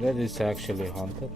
that is actually haunted.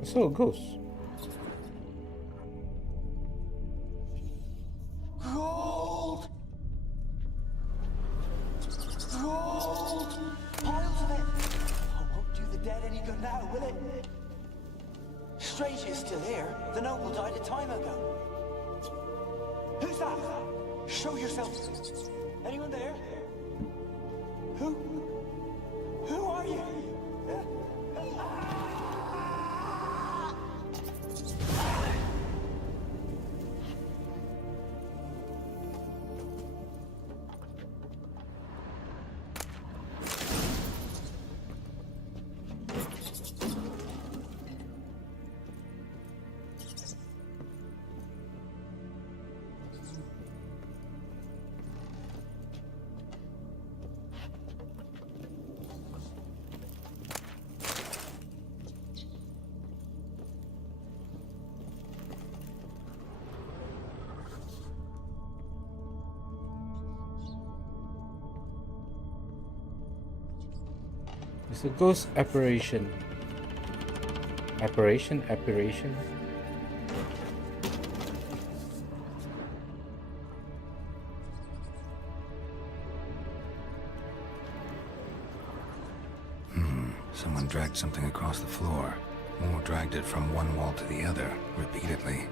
I saw a ghost. Gold! Gold! Piles of it! Oh, won't do the dead any good now, will it? Strange it's still here. The noble died a time ago. Who's that? Show yourself. Anyone there? Who? Who are you? It's a ghost apparition. Apparition? Apparition? Someone dragged something across the floor, or dragged it from one wall to the other, repeatedly.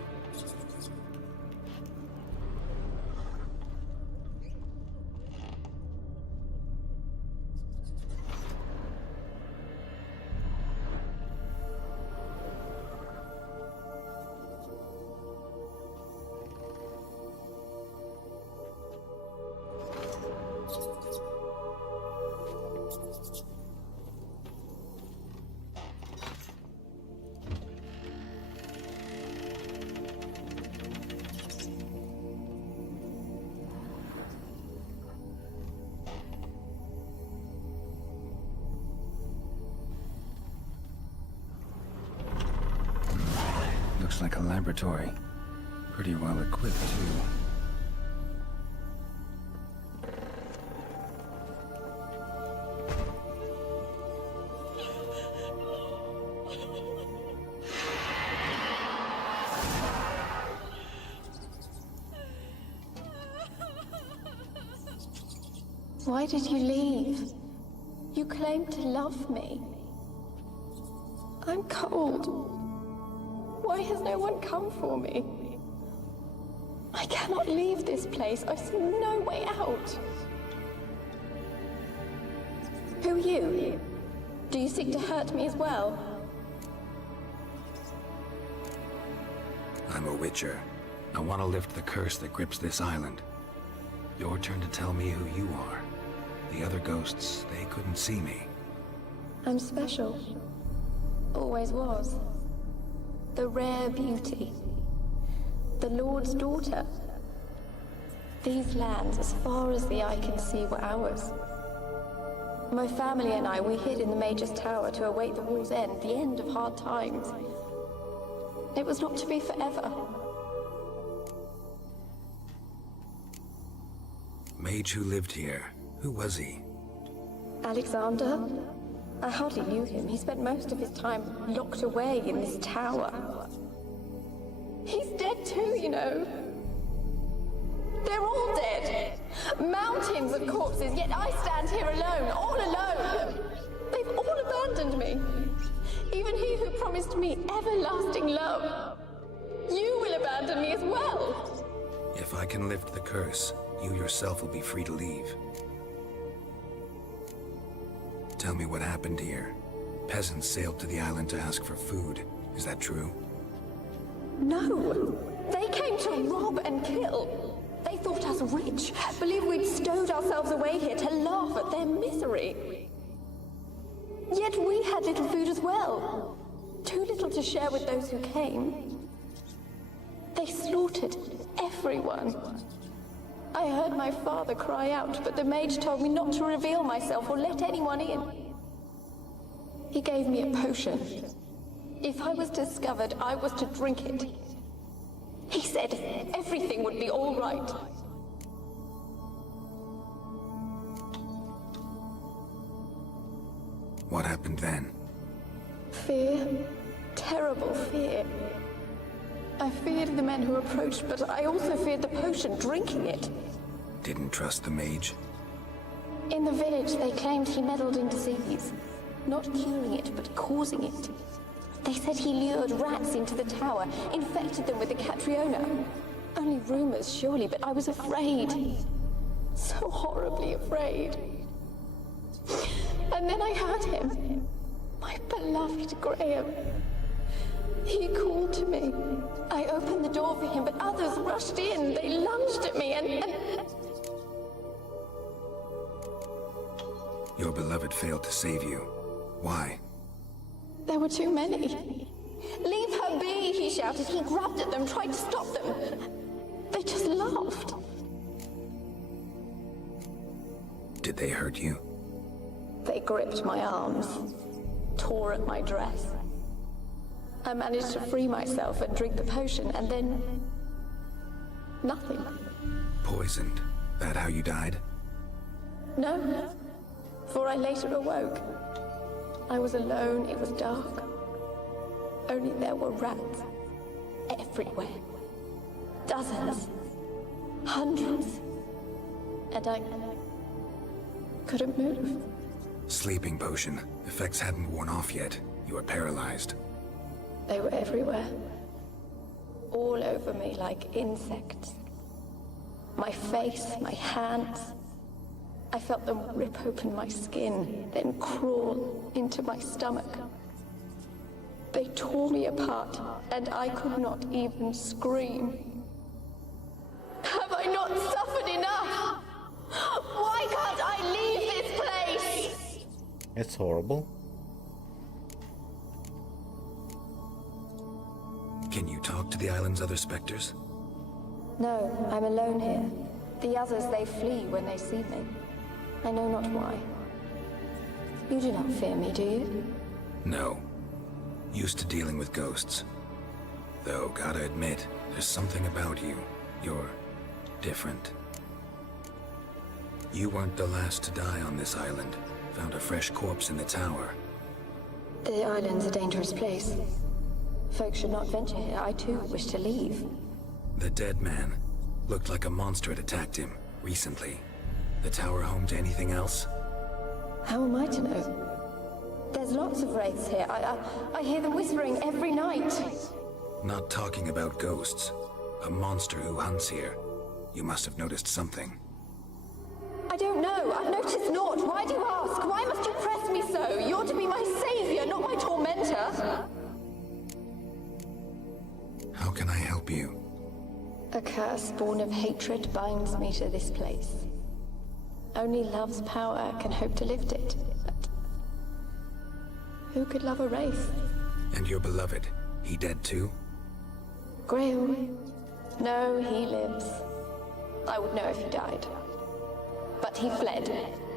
Looks like a laboratory. Pretty well equipped, too. Why did you leave? You claimed to love me. I'm cold. Why has no one come for me? I cannot leave this place. I see no way out. Who are you? Do you seek to hurt me as well? I'm a witcher. I want to lift the curse that grips this island. Your turn to tell me who you are. The other ghosts, they couldn't see me. I'm special. Always was. The rare beauty. The Lord's daughter. These lands, as far as the eye can see, were ours. My family and I, we hid in the Major's Tower to await the war's end, the end of hard times. It was not to be forever. Mage who lived here. Who was he? Alexander? I hardly knew him. He spent most of his time locked away in this tower. He's dead too, you know. They're all dead. Mountains of corpses, yet I stand here alone, all alone. They've all abandoned me. Even he who promised me everlasting love. You will abandon me as well. If I can lift the curse, you yourself will be free to leave. Tell me what happened here. Peasants sailed to the island to ask for food. Is that true? No. They came to rob and kill. They thought us rich, believed we'd stowed ourselves away here to laugh at their misery. Yet we had little food as well. Too little to share with those who came. They slaughtered everyone. I heard my father cry out, but the mage told me not to reveal myself or let anyone in. He gave me a potion. If I was discovered, I was to drink it. He said everything would be all right. What happened then? Fear. Terrible fear. I feared the men who approached, but I also feared the potion, drinking it. Didn't trust the mage? In the village, they claimed he meddled in disease. Not curing it, but causing it. They said he lured rats into the tower, infected them with the Catriona. Only rumors, surely, but I was afraid. So horribly afraid. And then I heard him. My beloved Graham. He called to me. I opened the door for him, but others rushed in. They lunged at me and... Your beloved failed to save you. Why? There were too many. Leave her be, he shouted. He grabbed at them, tried to stop them. They just laughed. Did they hurt you? They gripped my arms, tore at my dress. I managed to free myself and drink the potion, and then... nothing. Poisoned. That how you died? No, for I later awoke. I was alone, it was dark. Only there were rats. Everywhere. Dozens. Hundreds. And I couldn't move. Sleeping potion. Effects hadn't worn off yet. You were paralyzed. They were everywhere. All over me like insects. My face, my hands. I felt them rip open my skin, then crawl into my stomach. They tore me apart, and I could not even scream. Have I not suffered enough? Why can't I leave this place? It's horrible. Can you talk to the island's other specters? No, I'm alone here. The others, they flee when they see me. I know not why. You do not fear me, do you? No. Used to dealing with ghosts. Though, gotta admit, there's something about you. You're different. You weren't the last to die on this island. Found a fresh corpse in the tower. The island's a dangerous place. Folks should not venture here. I too wish to leave. The dead man. Looked like a monster had attacked him, recently. The tower home to anything else? How am I to know? There's lots of wraiths here. I hear them whispering every night. Not talking about ghosts. A monster who hunts here. You must have noticed something. I don't know. I've noticed naught. Why do you ask? Why must you press me so? You're to be my savior, not my tormentor. How can I help you? A curse born of hatred binds me to this place. Only love's power can hope to lift it, but who could love a wraith? And your beloved, he dead too? Graham? No, he lives. I would know if he died. But he fled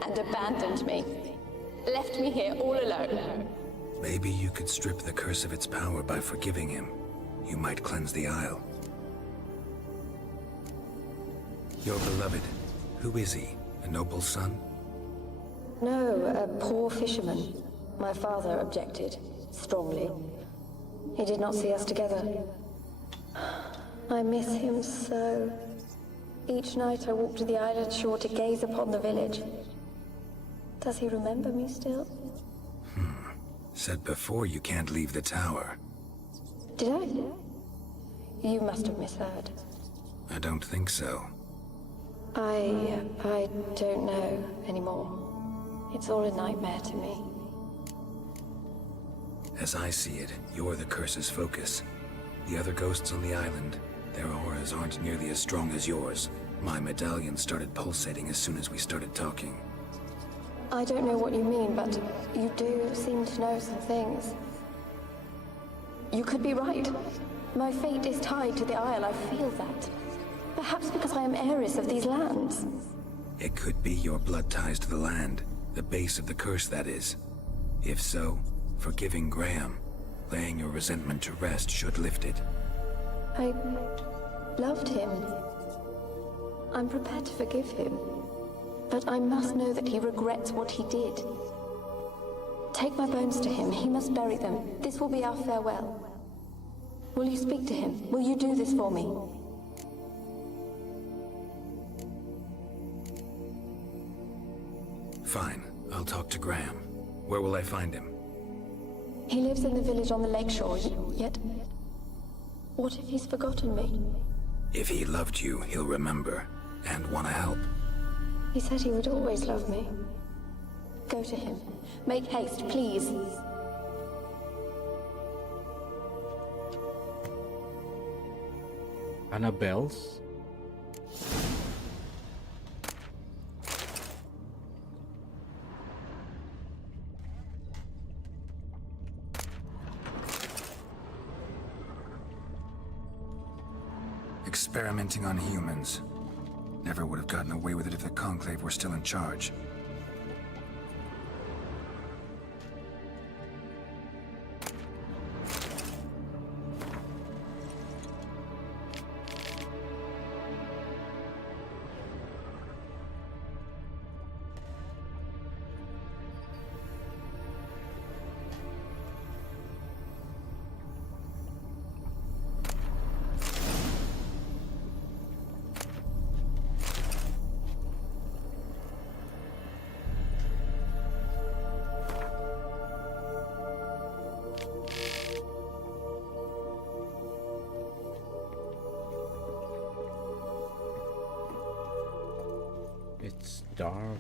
and abandoned me. Left me here all alone. Maybe you could strip the curse of its power by forgiving him. You might cleanse the Isle. Your beloved, who is he? A noble son? No, a poor fisherman. My father objected, strongly. He did not see us together. I miss him so. Each night I walk to the island shore to gaze upon the village. Does he remember me still? Said before you can't leave the tower. Did I? You must have misheard. I don't think so. I don't know anymore. It's all a nightmare to me. As I see it, you're the curse's focus. The other ghosts on the island, their auras aren't nearly as strong as yours. My medallion started pulsating as soon as we started talking. I don't know what you mean, but you do seem to know some things. You could be right. My fate is tied to the Isle, I feel that. Perhaps because I am heiress of these lands. It could be your blood ties to the land, the base of the curse, that is. If so, forgiving Graham, laying your resentment to rest should lift it. I loved him. I'm prepared to forgive him. But I must know that he regrets what he did. Take my bones to him. He must bury them. This will be our farewell. Will you speak to him? Will you do this for me? Fine, I'll talk to Graham. Where will I find him? He lives in the village on the lakeshore, yet... What if he's forgotten me? If he loved you, he'll remember, and want to help. He said he would always love me. Go to him. Make haste, please. Annabelle's? Experimenting on humans. Never would have gotten away with it if the Conclave were still in charge. It's dark.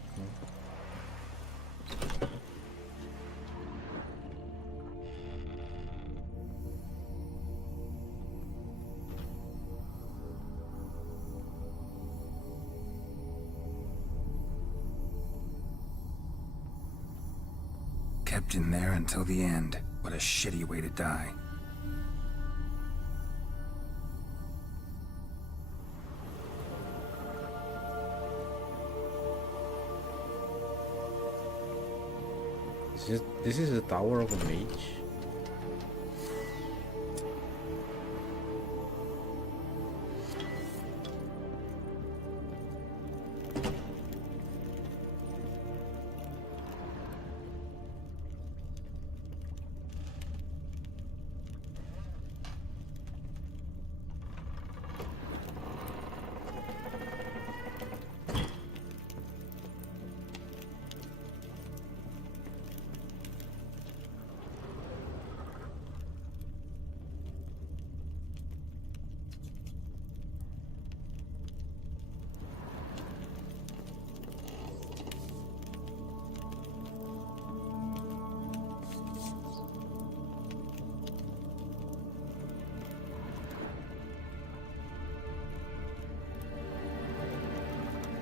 Kept in there until the end. What a shitty way to die. This is the Tower of a Mage.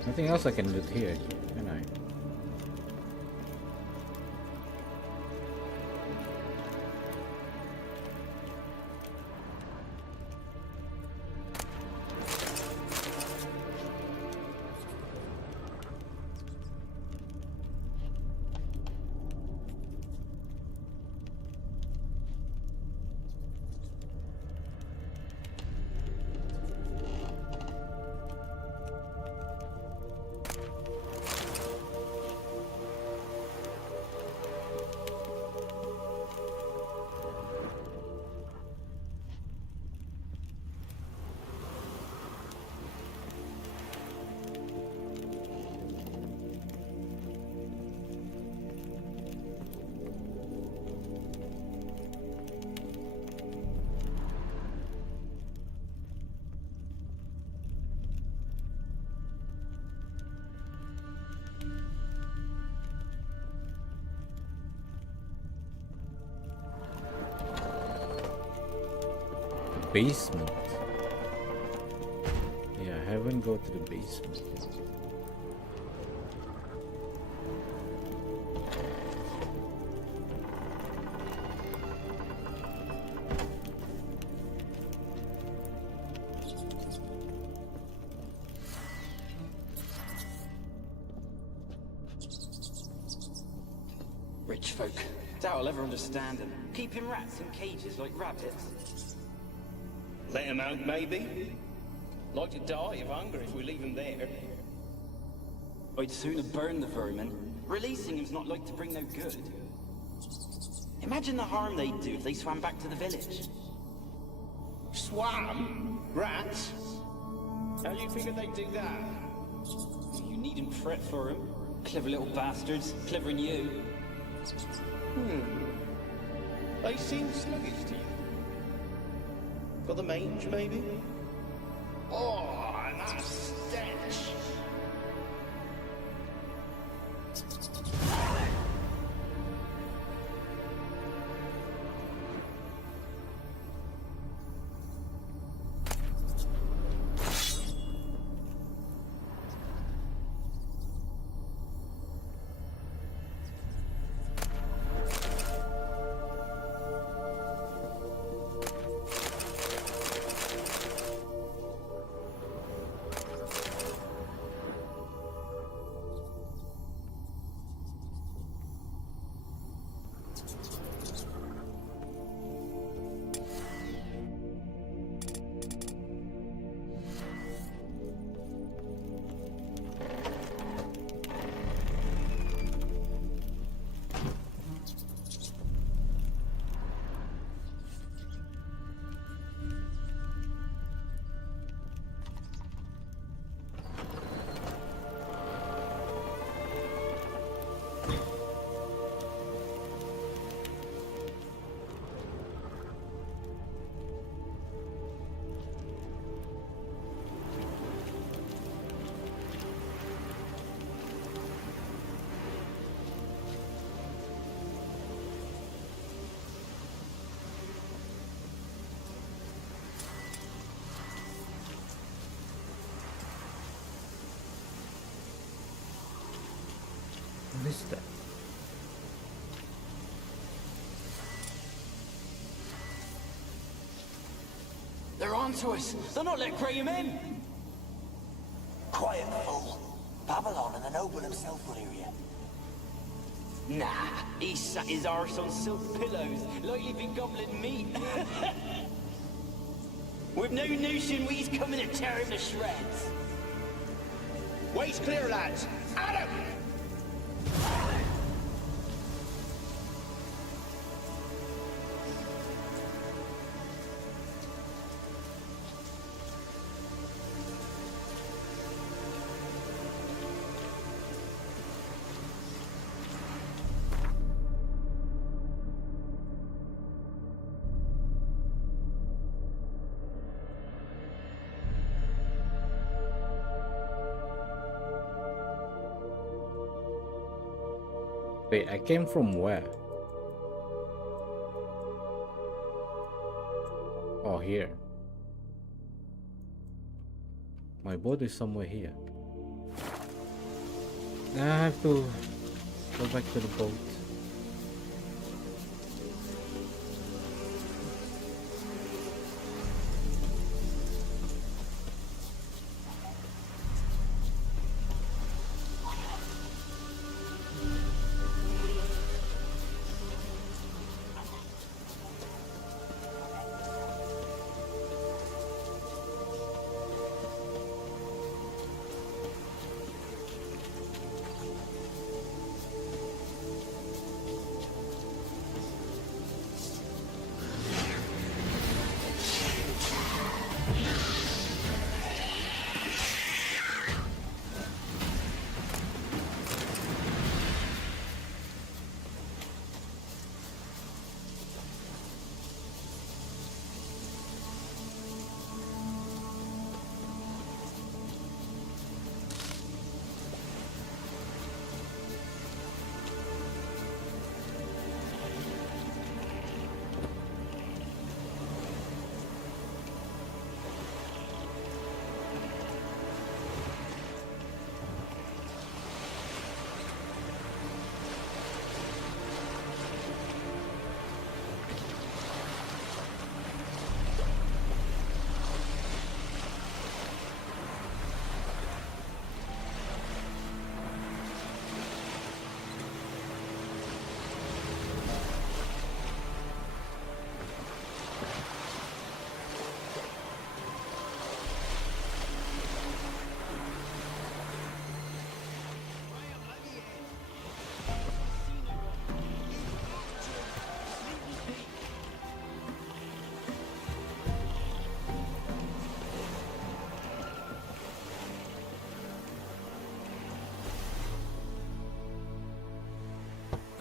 Nothing else I can do here, can I? basement. Yeah, I haven't go to the basement. Rich folk. Doubt I'll ever understand them. Keeping rats in cages like rabbits. Let him out, maybe? Like to die of hunger if we leave him there. I'd sooner burn the vermin. Releasing him's not like to bring no good. Imagine the harm they'd do if they swam back to the village. Swam? Rats? How do you figure they'd do that? You needn't fret for 'em. Clever little bastards. Clever than you. They seem sluggish to you. Got the mange, maybe? Oh, that stench! What is that? They're on to us. They'll not let Graham in. Quiet, fool. Babylon and the noble himself will hear you. Nah, he sat his arse on silk pillows, like he'd been gobbling meat. With no notion we's coming to tear him to shreds. Way's clear, lads! Adam! Wait, I came from where? Oh, here. My boat is somewhere here. I have to go back to the boat.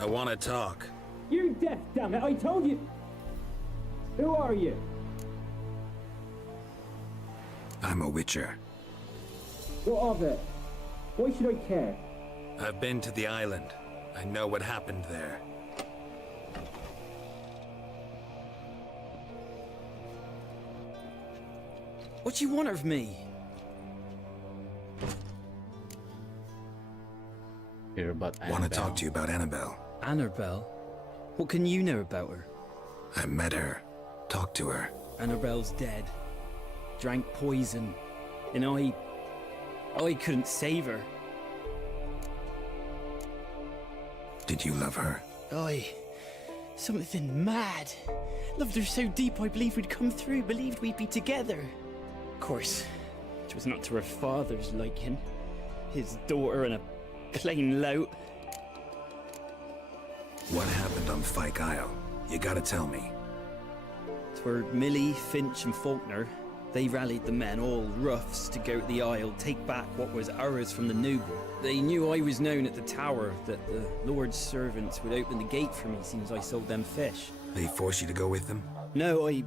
want to talk. You're deaf, damn it! I told you. Who are you? I'm a witcher. What of it? Why should I care? I've been to the island. I know what happened there. What do you want of me? Hear about Want to Annabelle. talk to you about Annabelle. Annabelle? What can you know about her? I met her. Talked to her. Annabelle's dead. Drank poison. And I couldn't save her. Did you love her? Something mad. Loved her so deep I believed we'd come through, believed we'd be together. Of course, it was not to her father's liking. His daughter and a plain lout. What happened on Fyke Isle? You gotta tell me. 'Twere Millie, Finch and Faulkner. They rallied the men, all roughs, to go to the Isle, take back what was ours from the noble. They knew I was known at the tower, that the Lord's servants would open the gate for me soon as I sold them fish. They forced you to go with them? No, I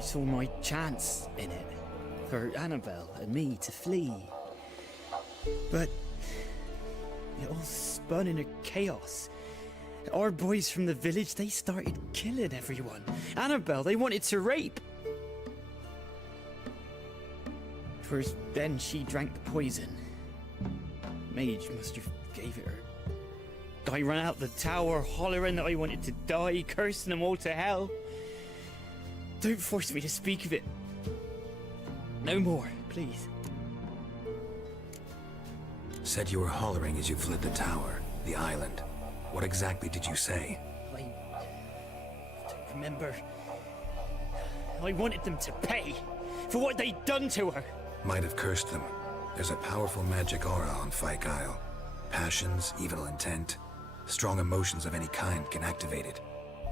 saw my chance in it. For Annabelle and me to flee. But it all spun in a chaos. Our boys from the village, they started killing everyone. Annabelle, they wanted to rape. First, then she drank the poison. Mage must have gave it her. I ran out the tower, hollering that I wanted to die, cursing them all to hell. Don't force me to speak of it. No more, please. Said you were hollering as you fled the tower, the island. What exactly did you say? I don't remember. I wanted them to pay for what they'd done to her. Might have cursed them. There's a powerful magic aura on Fyke Isle. Passions, evil intent, strong emotions of any kind can activate it.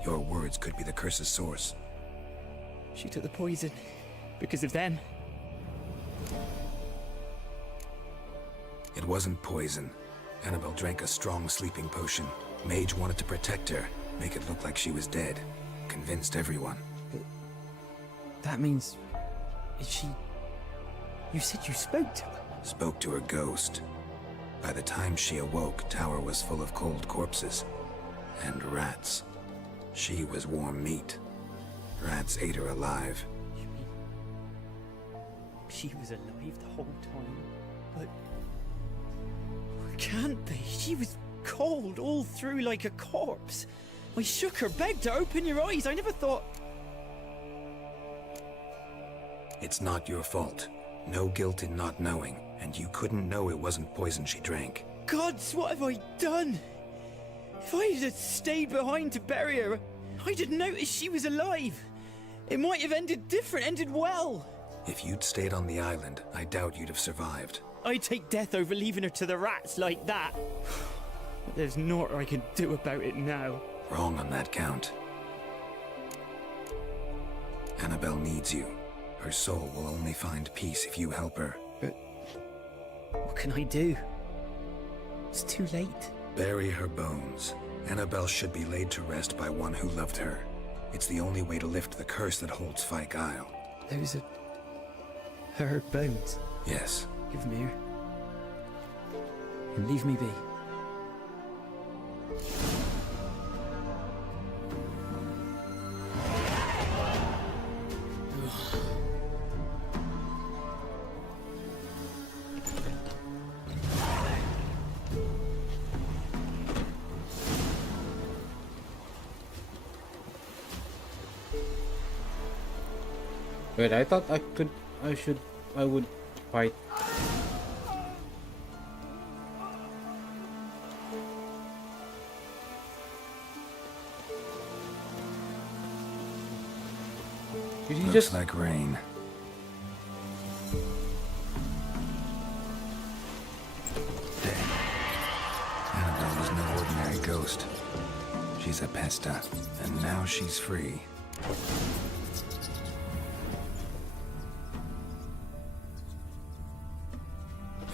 Your words could be the curse's source. She took the poison because of them. It wasn't poison. Annabelle drank a strong sleeping potion. Mage wanted to protect her, make it look like she was dead. Convinced everyone. That means... is she... You said you spoke to her? Spoke to her ghost. By the time she awoke, tower was full of cold corpses. And rats. She was warm meat. Rats ate her alive. You mean... she was alive the whole time? But... can't be. She was cold all through like a corpse. I shook her, begged her, open your eyes. I never thought... It's not your fault. No guilt in not knowing, and you couldn't know it wasn't poison she drank. Gods, what have I done? If I had stayed behind to bury her, I'd have noticed she was alive. It might have ended different, ended well. If you'd stayed on the island, I doubt you'd have survived. I'd take death over leaving her to the rats like that. But there's naught I can do about it now. Wrong on that count. Annabelle needs you. Her soul will only find peace if you help her. But what can I do? It's too late. Bury her bones. Annabelle should be laid to rest by one who loved her. It's the only way to lift the curse that holds Fyke Isle. Those are... her bones. Yes. Give them here. And leave me be. Wait, I thought I would fight. Did he Looks just like rain. Dead. Annabelle was no ordinary ghost. She's a pesta, and now she's free.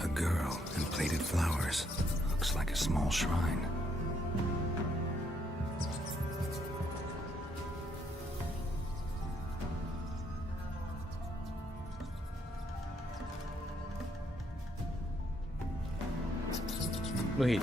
A girl in plated flowers. Looks like a small shrine. Wait.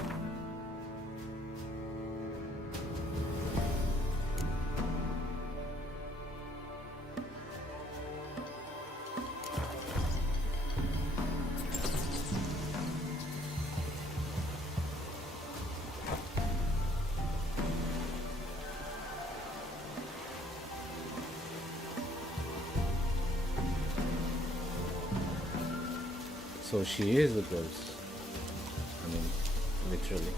So she is a ghost. I mean, literally.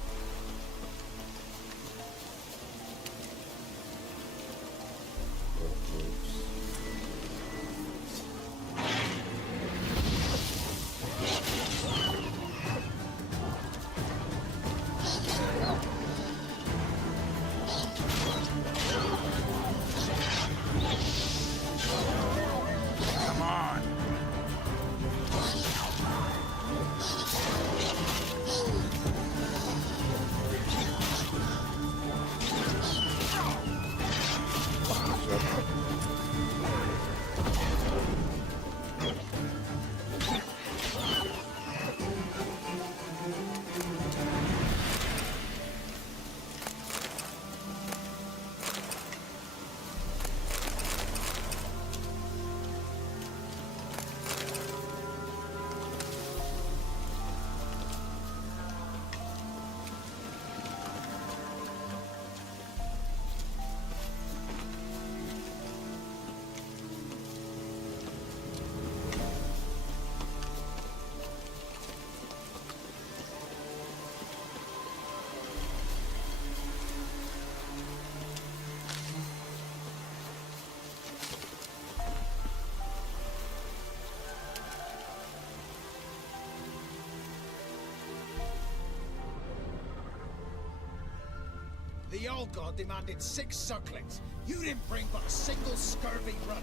The old god demanded 6 sucklings. You didn't bring but a single scurvy run.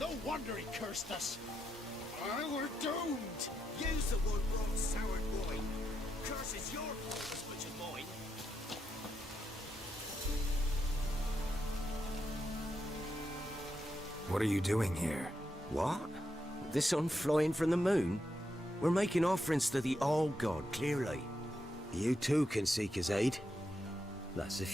No wonder he cursed us. We're doomed. Use the one brought soured wine. Curse is your fault as much as mine. What are you doing here? What? The sun flying from the moon? We're making offerings to the old god, clearly. You too can seek his aid. That's if